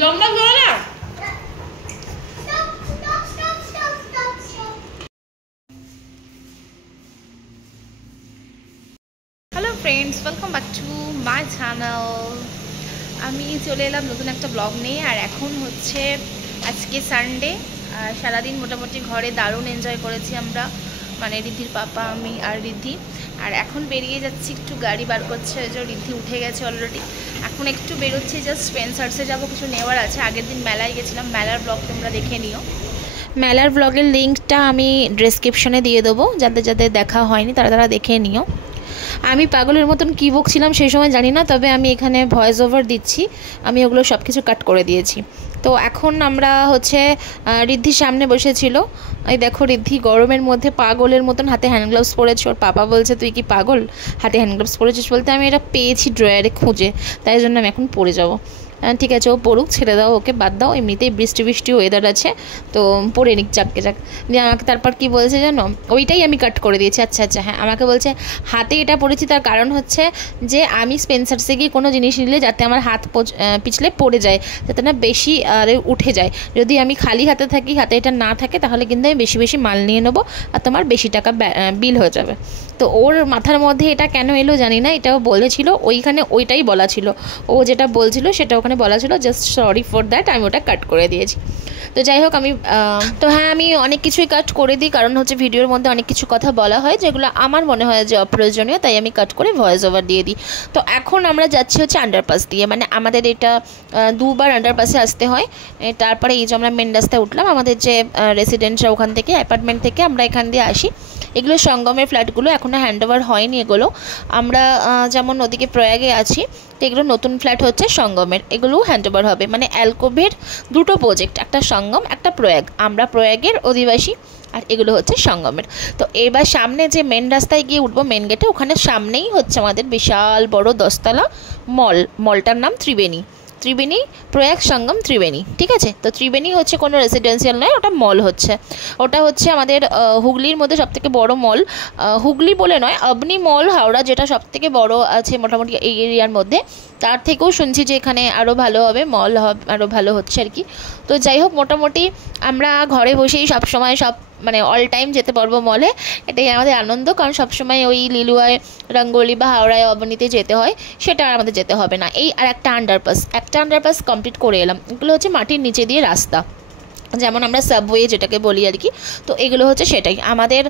লম্বা ধরে না। Hello friends, welcome back to my channel. আমি চলে এলাম নতুন একটা ব্লগ নিয়ে। আর এখন হচ্ছে আজকে সানডে। আর সারাদিন মোটামুটি ঘরে দারুণ এনজয় করেছি আমরা, মানে রিদ্ধির পাপা, আমি আর রিদ্ধি। আর এখন বেরিয়ে যাচ্ছি, একটু গাড়ি বার করছে, ওই যে রিদ্ধি উঠে গেছে অলরেডি। এখন একটু বেরোচ্ছি, জাস্ট স্পেন্সার্সে যাবো, কিছু নেওয়ার আছে। আগের দিন মেলায় গেছিলাম, মেলার ব্লগ তোমরা দেখে নিও। মেলার ব্লগের লিঙ্কটা আমি ডেসক্রিপশনে দিয়ে দেবো, যাদের যাদের দেখা হয়নি তারা দেখে নিও। আমি পাগলের মতন কী বকছিলাম সেই সময় জানি না, তবে আমি এখানে ভয়েস ওভার দিচ্ছি, আমি ওগুলো সব কিছু কাট করে দিয়েছি। তো এখন আমরা হচ্ছে রিদ্ধির সামনে বসেছিল। এই দেখো রিদ্ধি গরমের মধ্যে পাগলের মতন হাতে হ্যান্ড গ্লাভস পরেছে। ওর পাপা বলছে তুই কি পাগল, হাতে হ্যান্ড গ্লাভস পরেছিস? বলতে আমি এটা পেয়েছি ড্রয়ারে খুঁজে, তাই জন্য আমি এখন পরে যাবো। ঠিক আছে, ও পড়ুক, ছেড়ে দাও ওকে, বাদ দাও, এমনিতেই বৃষ্টি ওয়েদার আছে, তো পরে নিক, যাকে যাক। দিয়ে আমাকে তারপর কি বলছে জানো, ওইটাই আমি কাট করে দিয়েছি। আচ্ছা হ্যাঁ, আমাকে বলছে হাতে এটা পড়েছি, তার কারণ হচ্ছে যে আমি স্পেন্সার্সে গিয়ে কোনো জিনিস নিলে যাতে আমার হাত পিছলে পড়ে যায়, যাতে না বেশি আর উঠে যায়। যদি আমি খালি হাতে থাকি, হাতে এটা না থাকে, তাহলে কিন্তু আমি বেশি মাল নিয়ে নেবো আর তোমার বেশি টাকা বিল হয়ে যাবে। তো ওর মাথার মধ্যে এটা কেন এলো জানি না, এটাও বলেছিল, ওইখানে ওইটাই বলা ছিল, ও যেটা বলছিল সেটা ওখানে বলা ছিল। জাস্ট সরি ফর দ্যাট, আমি ওটা কাট করে দিয়েছি। তো যাই হোক, আমি অনেক কিছুই কাট করে দিই, কারণ হচ্ছে ভিডিওর মধ্যে অনেক কিছু কথা বলা হয় যেগুলো আমার মনে হয় যে অপ্রয়োজনীয়, তাই আমি কাট করে ভয়েস ওভার দিয়ে দিই। তো এখন আমরা যাচ্ছি হচ্ছে আন্ডারপাস দিয়ে, মানে আমাদের এটা দুবার আন্ডারপাসে আসতে হয়। তারপরে এই যে আমরা মেন রাস্তায় উঠলাম, আমাদের যে রেসিডেন্টরা ওখান থেকে, অ্যাপার্টমেন্ট থেকে আমরা এখান দিয়ে আসি। এগুলো সঙ্গমের ফ্ল্যাটগুলো, এখনও হ্যান্ডওভার হয়নি এগুলো। আমরা যেমন ওদিকে প্রয়াগে আছি, তো এগুলো নতুন ফ্ল্যাট হচ্ছে সঙ্গমের, এগুলোও হ্যান্ডওভার হবে। মানে অ্যালকোভের দুটো প্রজেক্ট, একটা সঙ্গম একটা প্রয়াগ। আমরা প্রয়াগের অধিবাসী আর এগুলো হচ্ছে সঙ্গমের। তো এবার সামনে যে মেন রাস্তায় গিয়ে উঠবো, মেন গেটে, ওখানে সামনেই হচ্ছে আমাদের বিশাল বড় 10তলা মলটার নাম ত্রিবেণী প্রয়াগ সঙ্গম ত্রিবেণী। ঠিক আছে, তো ত্রিবেণী হচ্ছে কোনো রেসিডেন্সিয়াল নয়, ওটা মল হচ্ছে। ওটা হচ্ছে আমাদের হুগলির মধ্যে সবথেকে বড় মল। হুগলি বলে নয়, অবনি মল হাওড়া, যেটা সবথেকে বড় আছে মোটামুটি এই এরিয়ার মধ্যে। তার থেকেও শুনছি যে এখানে আরও ভালো হবে, মল আরও ভালো হচ্ছে আর কি। তো যাই হোক, মোটামুটি আমরা ঘরে বসেই সবসময় মানে অল টাইম যেতে পারবো মলে, এটাই আমাদের আনন্দ। কারণ সবসময় ওই লিলুয়ায়, রঙ্গোলি বা হাওড়ায়, অবনীতে যেতে হয়, সেটা আর আমাদের যেতে হবে না। এই আর একটা আন্ডারপাস কমপ্লিট করে এলাম। এগুলো হচ্ছে মাটির নিচে দিয়ে রাস্তা, যেমন আমরা সাবওয়ে যেটাকে বলি আর কি। তো এগুলো হচ্ছে সেটাই আমাদের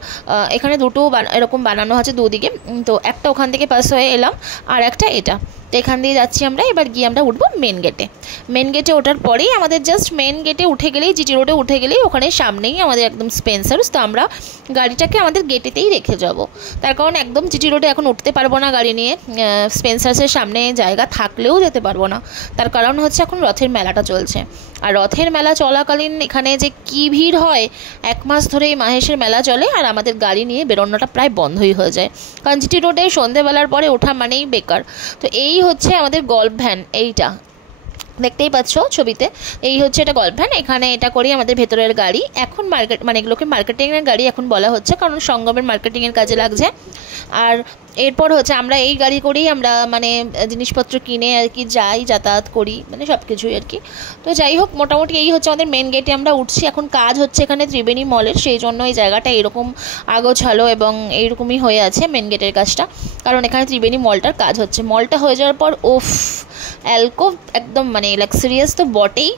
এখানে দুটো এরকম বানানো আছে দুদিকে। তো একটা ওখান থেকে পাস হয়ে এলাম, আর একটা এটা। তো এখান দিয়ে যাচ্ছি আমরা, এবার গিয়ে আমরা উঠবো মেন গেটে। ওঠার পরেই আমাদের জাস্ট মেন গেটে উঠে গেলেই, জিটি রোডে উঠে গেলেই ওখানে সামনেই আমাদের একদম স্পেন্সার্স। তো আমরা গাড়িটাকে আমাদের গেটেতেই রেখে যাব, তার কারণ একদম জিটি রোডে এখন উঠতে পারবো না গাড়ি নিয়ে, স্পেন্সার্সের সামনে জায়গা থাকলেও যেতে পারবো না। তার কারণ হচ্ছে এখন রথের মেলাটা চলছে, আর রথের মেলা চলাকালীন এখানে যে কী ভিড় হয়, 1 মাস ধরে এই মাহেশের মেলা চলে, আর আমাদের গাড়ি নিয়ে বেরোনোটা প্রায় বন্ধই হয়ে যায়, কারণ জিটি রোডে সন্ধেবেলার পরে ওঠা মানেই বেকার। তো এই হচ্ছে আমাদের গল্ফ ভ্যান, এইটা দেখতেই পাচ্ছ ছবিতে, এই হচ্ছে এটা গল্ফ ভ্যান। এখানে এটা করি আমাদের ভেতরের গাড়ি। এখন মানে এগুলোকে মার্কেটিংয়ের গাড়ি এখন বলা হচ্ছে, কারণ সঙ্গমের মার্কেটিংয়ের কাজে লাগছে। আর এরপর হচ্ছে আমরা এই গাড়ি করেই আমরা মানে জিনিসপত্র কিনে আর কি যাই, যাতায়াত করি, মানে সব কিছুই আর কি। তো যাই হোক, মোটামুটি এই হচ্ছে আমাদের মেন গেটে আমরা উঠছি। এখন কাজ হচ্ছে এখানে ত্রিবেণী মলের, সেই জন্য এই জায়গাটা এরকম আগোছালো এবং এইরকমই হয়ে আছে মেন গেটের কাজটা, কারণ এখানে ত্রিবেণী মলটার কাজ হচ্ছে। মলটা হয়ে যাওয়ার পর অ্যালকোভ একদম মানে লাক্সারিয়াস তো বটেই,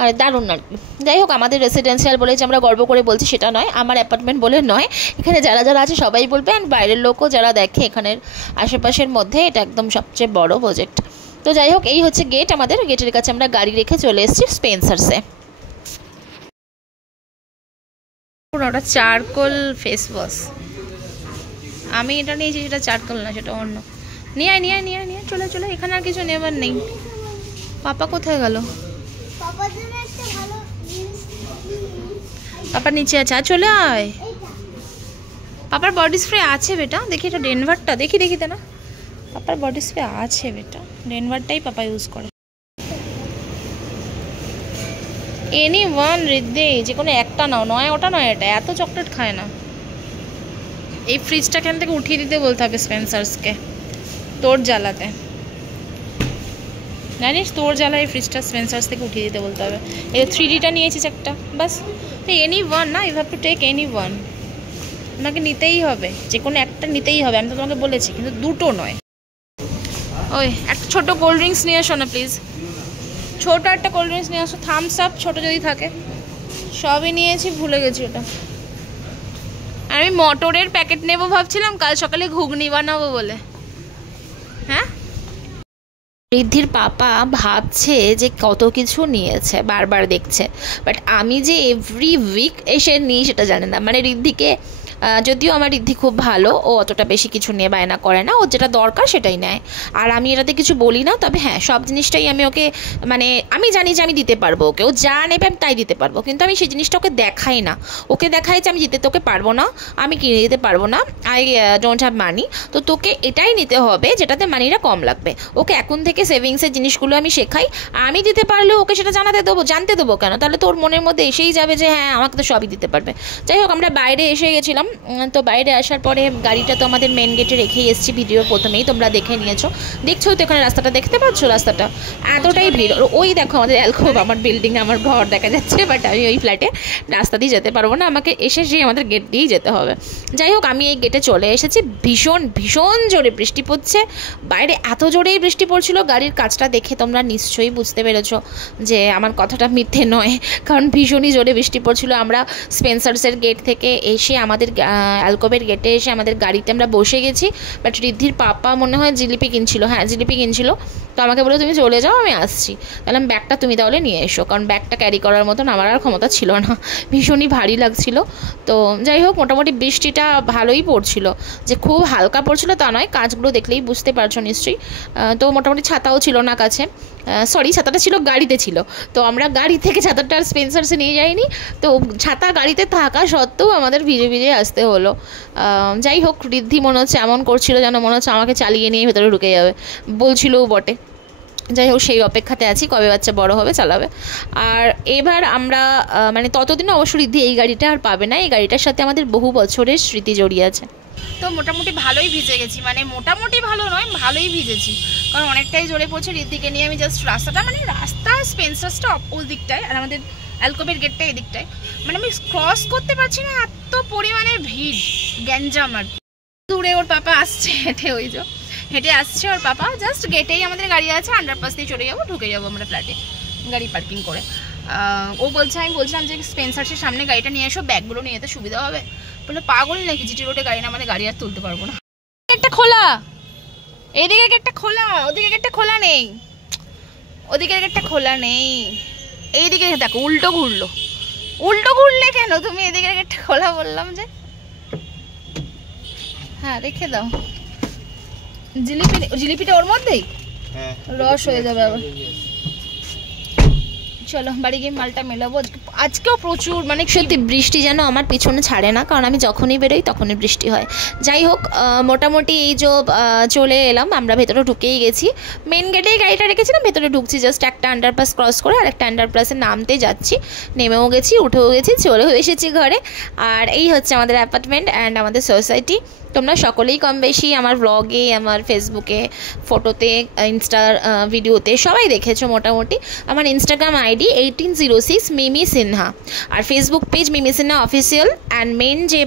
আর দারুণ আর কি। যাই হোক, আমাদের রেসিডেন্সিয়াল বলে যে আমরা গর্ব করে বলছি সেটা নয়, আমার অ্যাপার্টমেন্ট বলে নয়, এখানে যারা আছে সবাই বলবে, অ্যান্ড বাইরের লোকও যারা দেখে এখানের আশেপাশের মধ্যে এটা একদম সবচেয়ে বড় প্রজেক্ট। তো যাই হোক, এই হচ্ছে গেট আমাদের, গেটের কাছে আমরা গাড়ি রেখে চলে এসেছি স্পেন্সার্সে। ওটা চারকোল ফেস ওয়াশ, আমি এটা নিয়েছি, সেটা চারকোল না, সেটা অন্য। নিয়ে আয় চলে, এখানে আর কিছু নেবার নেই। পাপা কোথায় গেল? পাপা নিচে আছে, আর চলে আয়। পাপার বডি স্প্রে আছে বেটা, দেখি এটা ডেনভারটা, দেখি না, পাপার বডি স্প্রে আছে বেটা, ডেনভারটাই পাপা ইউজ করে। এনি ওয়ান রিদ্ধে, যে কোনো একটা নাও, নয় ওটা নয় এটা, এত চকলেট খায় না। এই ফ্রিজটা এখান থেকে উঠিয়ে দিতে বলতে হবে স্পেন্সার্সকে, তোর জ্বালাতে। জানিস তোর জ্বালায় ফ্রিজটা স্পেন্সার্স থেকে উঠিয়ে দিতে বলতে হবে। এই 3Dটা নিয়েছিস একটা, বাস এনি ওয়ান না, you have to take any one. তোমাকে নিতেই হবে, যে কোনো একটা নিতেই হবে, আমি তো তোমাকে বলেছি, কিন্তু দুটো নয়। ওই একটা ছোটো কোল্ড ড্রিঙ্কস নিয়ে আসো না প্লিজ, ছোটো একটা কোল্ড ড্রিঙ্কস নিয়ে আসো, থামস আপ ছোটো যদি থাকে। সবই নিয়েছি, ভুলে গেছি ওটা। আমি মটরের প্যাকেট নেবো ভাবছিলাম, কাল সকালে ঘুগনি বানাবো বলে। হ্যাঁ, ঋদ্ধির পাপা ভাবছে যে কত কিছু নিয়েছে, বারবার দেখছে, বাট আমি যে এভরি উইক এসে নিই সেটা জানে না। মানে ঋদ্ধিকে, যদিও আমার ঋদ্ধি খুব ভালো, ও অতটা বেশি কিছু নিয়ে বায়না করে না, ওর যেটা দরকার সেটাই নেয়, আর আমি এটাতে কিছু বলি না। তবে হ্যাঁ, সব জিনিসটাই আমি ওকে, মানে আমি জানি যে আমি দিতে পারবো ওকে, ও যা নেবে আমি তাই দিতে পারবো, কিন্তু আমি সেই জিনিসটা ওকে দেখাই না। ওকে দেখাই যে আমি দিতে তোকে পারবো না, আমি কিনে দিতে পারবো না, আই ডোন্ট হ্যাভ মানি, তো তোকে এটাই নিতে হবে যেটাতে মানিটা কম লাগবে। ওকে এখন থেকে সেভিংসের জিনিসগুলো আমি শেখাই, আমি দিতে পারলেও ওকে সেটা জানতে দেবো কেন? তাহলে তোর মনের মধ্যে এসেই যাবে যে হ্যাঁ আমাকে তো সবই দিতে পারবে। যাই হোক, আমরা বাইরে এসে গেছিলাম, তো বাইরে আসার পরে গাড়িটা তো আমাদের মেন গেটে রেখেই এসেছি, ভিডিও প্রথমেই তোমরা দেখে নিয়েছো, দেখছো তো এখানে রাস্তাটা, দেখতে পাচ্ছ রাস্তাটা এতটাই ভিড়। ওই দেখো আমাদের অ্যালকোভ, আমার বিল্ডিং, আমার ঘর দেখা যাচ্ছে, বাট আমি ওই ফ্ল্যাটে রাস্তা দিয়ে যেতে পারবো না, আমাকে এসে আমাদের গেট দিয়েই যেতে হবে। যাই হোক, আমি এই গেটে চলে এসেছি, ভীষণ ভীষণ জোরে বৃষ্টি পড়ছে, বাইরে এত জোরেই বৃষ্টি পড়ছিল, গাড়ির কাজটা দেখে তোমরা নিশ্চয়ই বুঝতে পেরেছো যে আমার কথাটা মিথ্যে নয়, কারণ ভীষণই জোরে বৃষ্টি পড়ছিল। আমরা স্পেন্সার্সের গেট থেকে এসে আমাদের অ্যালকোভের গেটে এসে আমাদের গাড়িতে আমরা বসে গেছি, বাট ঋদ্ধির পাপা মনে হয় জিলিপি কিনছিল, হ্যাঁ জিলিপি কিনছিল, তো আমাকে বলে তুমি চলে যাও, আমি আসছি। তাহলে ব্যাগটা তুমি তাহলে নিয়ে এসো, কারণ ব্যাগটা ক্যারি করার মতন আমার আর ক্ষমতা ছিল না, ভীষণই ভারী লাগছিল। তো যাই হোক, মোটামুটি বৃষ্টিটা ভালোই পড়ছিল, যে খুব হালকা পড়ছিল তা নয়, কাজগুলো দেখলেই বুঝতে পারছো নিশ্চয়ই। তো মোটামুটি ছাতাও ছিল না কাছে, সরি ছাতাটা ছিল গাড়িতে ছিল, তো আমরা গাড়ি থেকে ছাতাটা স্পেন্সার্সে নিয়ে যাইনি, তো ছাতা গাড়িতে থাকা সত্ত্বেও আমাদের ভিজে ভিজে আসতে হলো। যাই হোক, ঋদ্ধি মনে হচ্ছে এমন করছিল যেন মনে হচ্ছে আমাকে চালিয়ে নিয়ে ভেতরে ঢুকে যাবে, বলছিলও বটে। যাই হোক, সেই অপেক্ষাতে আছি কবে বাচ্চা বড় হবে চালাবে। আর এবার আমরা মানে ততদিন অবশ্য ঋদ্ধি এই গাড়িটা আর পাবে না, এই গাড়িটার সাথে আমাদের বহু বছরের স্মৃতি জড়িয়ে আছে। তো মোটামুটি ভালোই ভিজে গেছি, মানে মোটামুটি ভালো নয়, ভালোই ভিজেছি, কারণ অনেকটাই জোরে পড়ছে। ঋদ্ধিকে নিয়ে আমি জাস্ট রাস্তাটা, মানে রাস্তা স্পেন্সার্সটা ওই দিকটায় আর আমাদের অ্যালকোভের গেটটা এই দিকটায়, মানে আমি ক্রস করতে পারছি না, এত পরিমাণে ভিড়, গ্যাঞ্জাম। আর দূরে ওর পাপা আসছে হেঁটে, ওই যে হেঁটে আসছে ওর পাপা, জাস্ট গেটেই আমাদের গাড়ি আছে, আন্ডারপাস দিয়ে চলে যাবো, ঢুকে যাবো আমরা ফ্ল্যাটে গাড়ি পার্কিং করে। ও বলছে, আমি বলছিলাম যে স্পেন্সার্সের সামনে গাড়িটা নিয়ে এসো, ব্যাগগুলো নিয়ে যেতে সুবিধা হবে। বলে পাগল নাকি, জিটি রোডে গাড়ি না, মানে গাড়ি আর তুলতে পারবো না। একটা খোলা, এদিকে গেটটা খোলা, ওদিকে গেটটা খোলা নেই, ওদিকে গেটটা খোলা নেই, এইদিকে দেখো উল্টো ঘুরলো। উল্টো ঘুরলে কেন তুমি? এদিকে গেটটা খোলা বললাম যে। হ্যাঁ রেখে দাও, জিলিপিটা ওর মধ্যেই রস হয়ে যাবে আবার। চলো বাড়ি গিয়ে মালটা মেলাবো। আজকেও প্রচুর, মানে সত্যি বৃষ্টি যেন আমার পিছনে ছাড়ে না, কারণ আমি যখনই বেরোই তখনই বৃষ্টি হয়। যাই হোক, মোটামুটি এই যে চলে এলাম, আমরা ভেতরে ঢুকেই গেছি, মেন গেটেই গাড়িটা রেখেছিলাম, ভেতরে ঢুকছি, জাস্ট একটা আন্ডারপাস ক্রস করে আর একটা আন্ডারপাসে নামতে যাচ্ছি, নেমেও গেছি, উঠেও গেছি, চলেও এসেছি ঘরে। আর এই হচ্ছে আমাদের অ্যাপার্টমেন্ট অ্যান্ড আমাদের সোসাইটি। তোমরা সকলেই কম বেশি আমার ব্লগে, আমার ফেসবুকে, ফটোতে, ইনস্টার ভিডিওতে সবাই দেখেছো মোটামুটি। আমার ইনস্টাগ্রাম আইডি 1806 মিমি সিনহা, আর Facebook page Mimi Sinha official, and main যে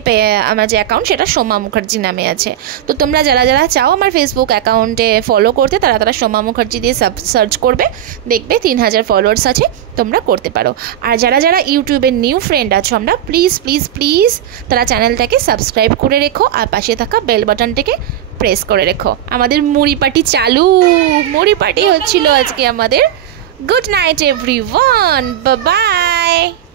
আমার যে অ্যাকাউন্ট সেটা সোমা মুখার্জি নামে আছে। তো তোমরা যারা যারা চাও আমার ফেসবুক অ্যাকাউন্টে ফলো করতে, তারা সোমা মুখার্জি দিয়ে সার্চ করবে, দেখবে 3000 ফলোয়ার্স আছে, তোমরা করতে পারো। আর যারা যারা ইউটিউবের নিউ ফ্রেন্ড আছো, আমরা প্লিজ প্লিজ প্লিজ তারা চ্যানেলটাকে সাবস্ক্রাইব করে রেখো, আর পাশে থাকা বেল বাটনটাকে প্রেস করে রেখো। আমাদের মুড়ি পার্টি চালু, মুড়ি পার্টি হচ্ছিল আজকে আমাদের। Good night everyone, bye bye.